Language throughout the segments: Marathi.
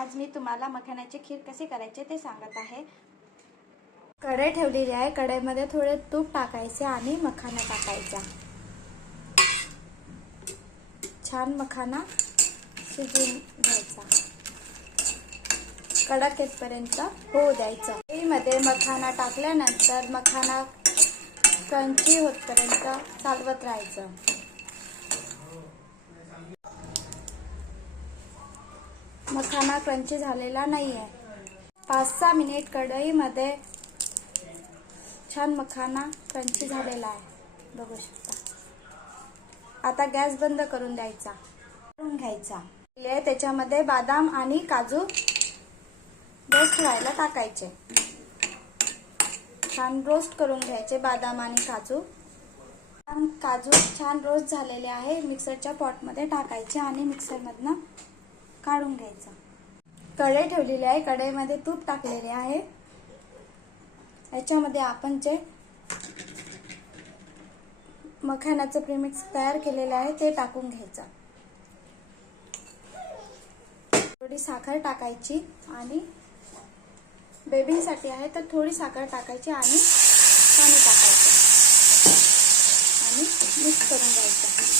आज मी तुम्हाला मखाण्याची खीर कशी करायची ते सांगत आहे। कढई ठेवलेली आहे। कढईमध्ये थोडे तूप टाकायचे आणि मखाना टाकायचा। छान मखाना शिजवून घ्यायचा, कडक येईपर्यंत होऊ द्यायचा। कढईमध्ये मखाना टाकल्यानंतर मखाना क्रंची होतपर्यंत चालवत राहायचं। मखाना क्रंची झालेला नाहीये। 5-6 मिनिट कढईमध्ये छान मखाना क्रंची झालेला आहे, बघू शकता। आता गॅस बंद करून द्यायचा, काढून घ्यायचा। त्याच्यामध्ये बदाम आणि काजू रोस्ट व्हायला टाकायचे। छान रोस्ट करून घ्यायचे बदाम आणि काजू। काजू छान रोस्ट झालेले आहे, मिक्सरच्या पॉटमध्ये टाकायचे आणि मिक्सरमधनं काढून घ्यायचा। कढई ठेवलेली आहे, कढईमध्ये तूप टाकलेले आहे। याच्यामध्ये आपण जे मखाण्याचं प्रीमिक्स तयार केलेले आहे ते टाकून घ्यायचं। थोडी साखर टाकायची आणि बेबीसाठी आहे तर थोडी साखर टाकायची आणि पाणी टाकायचं आणि मिक्स करून घ्यायचं।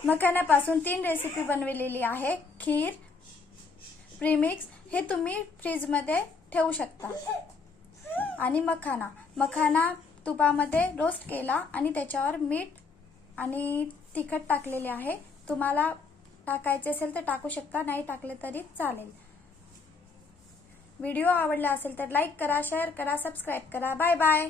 मखाण्यापासून 3 रेसिपी बनवलेली आहे। खीर, प्रीमिक्स हे तुम्ही फ्रीज मध्ये ठेवू शकता। आणि मखाना तुपामध्ये रोस्ट केला आणि त्याच्यावर मीठ आणि तिखट टाकलेले आहे। तुम्हाला टाकायचे असेल तर टाकू शकता, नाही टाकले तरी चालेल। व्हिडिओ आवडला असेल तर लाईक करा, शेअर करा, सबस्क्राइब करा। Bye bye.